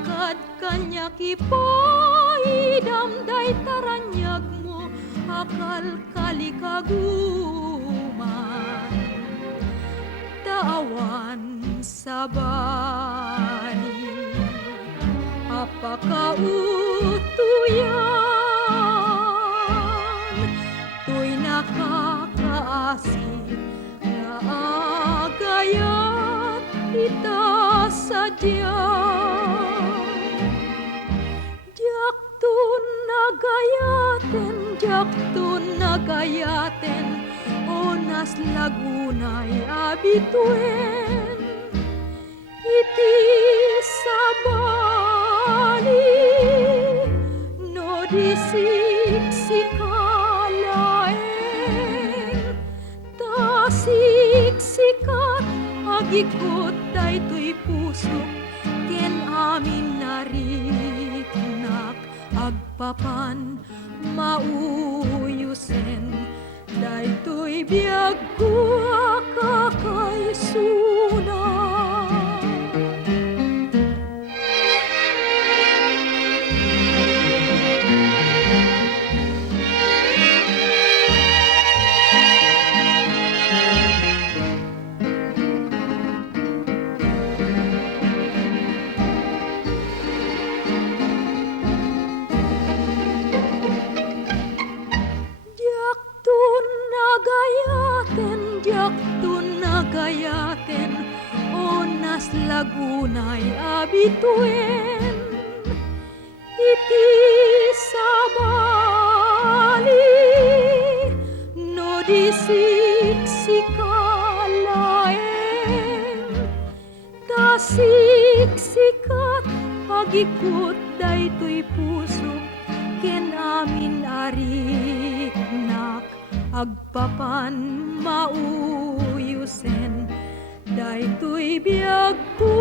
Kad kanya kipay damday taranyag mo akal kalikaguman taawan sa bani apakautuyan tuy nakakaasip na agayat ita sadya jaktun nagayaten onas lagunay abituen iti sabali no disiksikalaeng tasiksikat agikot daytoy puso ken amin nariknak agpapan mauyusen daytoy biag ko kakaysuna jaktun nagayaten onas lagunay abituen iti sabali no disiksikalaeng tasiksikat agikut daytoy puso ken amin ariknak agpapan mauyusen daytoy biag ko